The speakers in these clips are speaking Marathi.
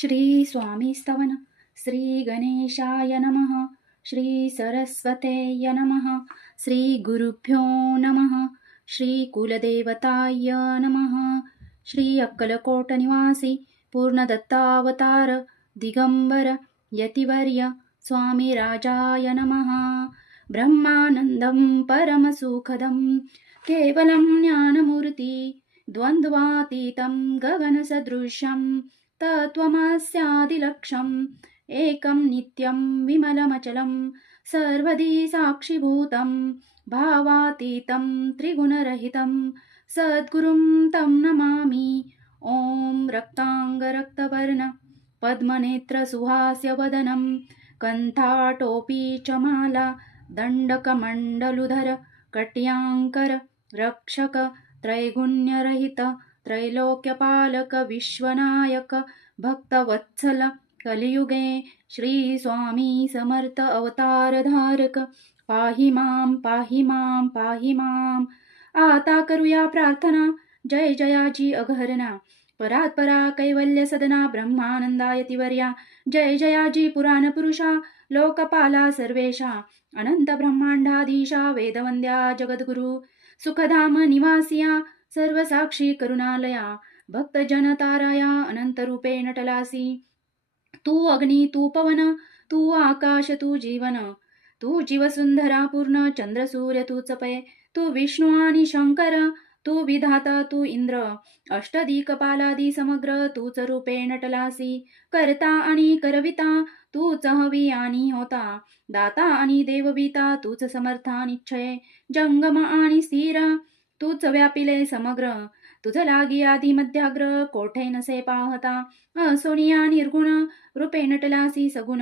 श्रीस्वामीस्तवन श्रीगणेशाय नमः श्रीसरस्वतेय नमः श्रीगुरुभ्यो नमः श्रीकुलदेवताय नमः श्री अक्कलकोटनिवासी पूर्णदत्तावतार दिगम्बर यतिवर्य स्वामिराजाय नमः ब्रह्मानन्दं परमसुखदं केवलं ज्ञानमूर्ति द्वन्द्वातीतं गगनसदृशं तत्त्वमस्यादिलक्षम्। एकं नित्यं विमलमचलं सर्वदी साक्षिभूतं भावातीतं त्रिगुणरहितं सद्गुरुं तं नमामि। ॐ रक्ताङ्गरक्तवर्ण पद्मनेत्रसुहास्यवदनं कण्ठाटोपी च माला दण्डकमण्डलुधर कट्याङ्कर रक्षक त्रैगुण्यरहित त्रैलोक्यपालक विश्वनायक भक्तवत्सल कलियुगे श्री स्वामी समर्थ अवतारधारक। पाहि मां पाहि मां पाहि मां। आता करूया प्रार्थना। जय जयाची अघहरणा परात परा कैवल्य सदना ब्रह्मानंदायतिवर्या जय जयाजी पुराण पुरुषा लोकपाला सर्वेशा। अनंत ब्रह्मांडाधीशा वेदवंद्या जगद्गुरु। सुखधाम निवासिया सर्वसाक्षी करुणालया भक्तजनताराया अनंत रूपे नटलासी तू अग्नी तू पवन तू आकाश तू जीवन। तू जीवसुंदरा पूर्ण चंद्र सूर्य तू चपय तू विष्णू आणि शंकर तू विधाता तू इंद्र। अष्टदी कपालादी समग्र तूच रूपे नटलासी करता आणि करविता तूच हवी आणि होता। दाता आणि देवविता तूच समर्था जंगम आणि स्थिर तूच व्यापिले समग्र तुझ लागी आधी मध्याग्र कोठे नसे पाहता? असोनिया निर्गुण रूपे नटलासी सगुण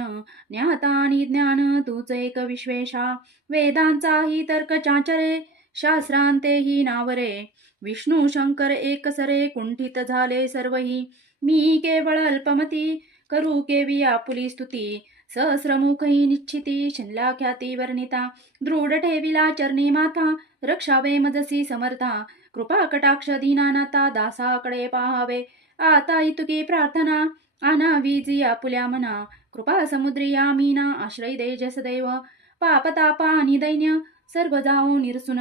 ज्ञाता आणि ज्ञान तूच एक विश्वेशा. वेदांचाही तर्क चाचरे शास्त्रांतेही नावरे. विष्णू शंकर एकसरे कुंठित झाले सर्वही. मी केवळ अल्पमती करू केवी आपुली स्तुती. सहस्रमुखी निश्चिती शिल्लाख्याती वर्णिता दृढ ठेविला चरणी माथा रक्षावे मजसी समर्था कृपा कटाक्ष दीनानाता दासाकडे पाहावे। आता इतुकी प्रार्थना आना विजी आपुल्या मना कृपा समुद्री मीना आश्रय दे जसदैव। पापतापा आणि दैन्य सर्व जाओ निरसुन।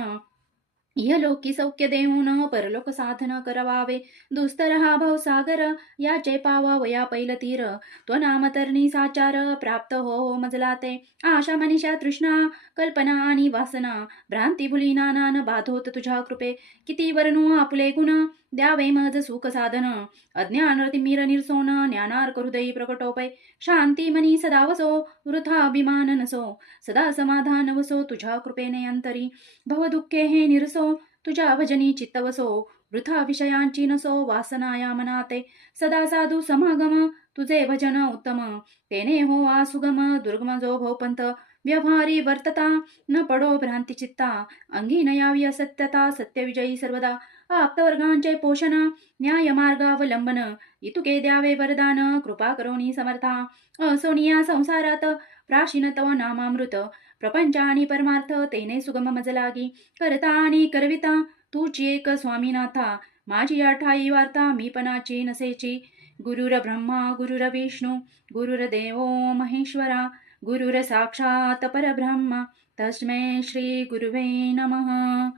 इहलोकी सौख्य देऊन परलोक साधन करवावे दुस्तर हा भवसागर याचे पावावया पैल तीर तो नामतरणी साचार प्राप्त हो हो मजला ते आशा मनीषा तृष्णा कल्पना आणि वासना। भ्रांती भुली नानान बाधोत तुझ्या कृपे। किती वर्णू आपुले गुण। द्यावे मज सुख साधन। अज्ञान तिमीर निरसोन ज्ञानार हृदयी प्रकटोपय शांती मनी सदा वसो वृथा अभिमान नसो। सदा समाधान वसो तुझ्या कृपेने अंतरी। भवदुःखे हे निरसो तुझ्या भजनी चित्तवसो वृथा विषयांची नसो वासनाया मनाते सदा साधू समागम तुझे भजन उत्तम। तेने हो आ सुगम दुर्गम जो भोपंत व्यवहारी वर्तता न पडो भ्रांती चित्ता। अंगी न यावी असत्यता सत्यविजयी सर्वदा। आप्तवर्गांचे पोषण न्याय मार्गावलंबन इतुके द्यावे वरदान कृपा करोनी समर्था। असोनिया संसारात प्राशीन तव नामामृत। प्रपंच आणि परमार्थ तेने सुगम मजलागी करता आणि करविता तूची एक स्वामीनाथा माझी आठाई वार्ता मीपणाची नसेची गुरुर ब्रह्मा गुरुर विष्णू गुरुर देवो महेश्वरा गुरुर साक्षात परब्रह्मा तस्मै श्री गुरुवे नमः